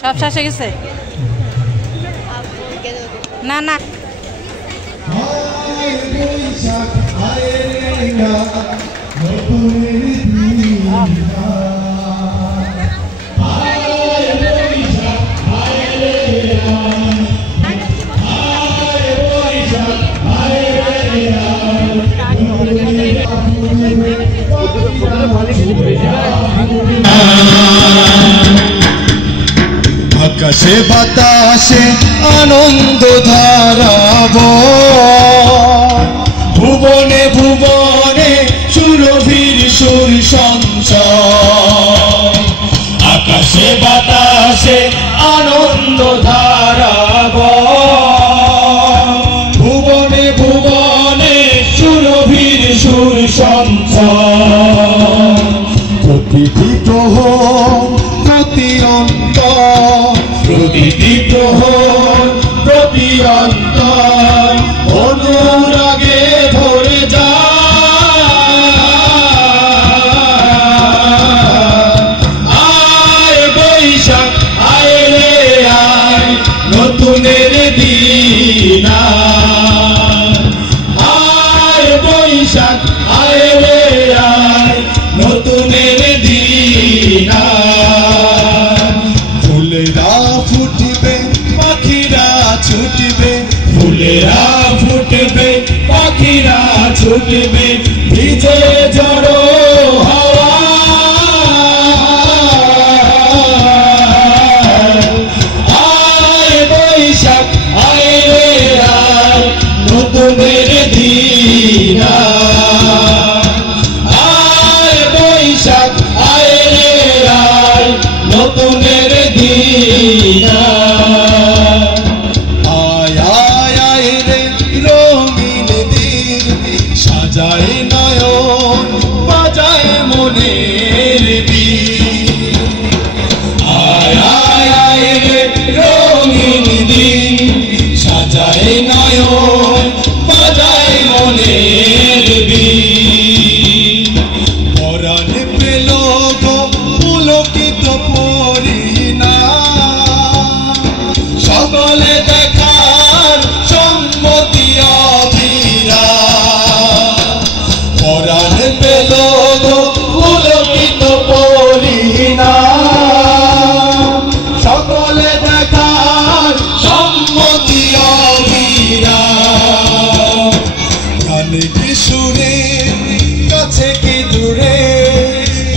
সব শেষ হয়ে গেছে না না আকাশে বাতাসে আনন্দ ধারাব ভুবনে ভুবনে সুরভির সুর সঞ্চার আকাশে বাতাসে আনন্দ ধারাব ভুবনে ভুবনে সুরভির সুর সঞ্চার প্রতিটি প্রহর প্রতি অন্তর প্রতিটি প্রহর প্রতি অন্তর অনুরাগে ভরে যায় আয় বৈশাখ আয় রে আয় নতুনের দিন আয় বৈশাখ আয় রে আয় নতুনের দিন ফুলেরা ফুটবে পাখিরা ছুটবে ফুলেরা ফুটবে পাখিরা ছুটবে ভিজে ঝড়ো হাওয়া আয় বৈশাখ আয় রে আয় নতুনের দিন আয় বৈশাখ আয় রে আয় নতুনের দিন আয় আয় আয় রে রঙিন দিন সাজায় নয়ন বাজায় মনের দিন আয় আয় আয় রে রঙিন দিন সাজায় নয়ন বাজায় মনের দিন পরাণ পেল গো পুলকিত পরিণা সকলে দেখার সম্মতি অধীরা পরাণ পেল গো পুলকিত পরিণা সকলে দেখার সম্মতি অধীরা গান কি সুরে কাছে কি দূরে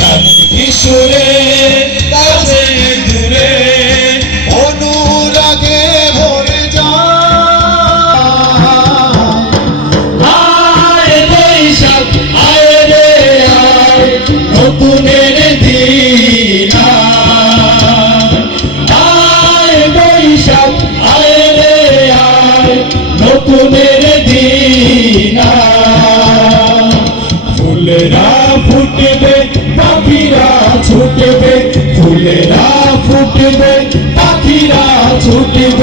গান কি সুরে কাছে দূরে অনুরাগে ভরে যায় আয় বৈশাখ আয় রে আয় নতুনের দিন আয় বৈশাখ আয় রে আয় নতুনের দিন ফুলেরা ফুটবে পাখিরা ছুটবে ফুলেরা ফুটবে পাখিরা ছুটবে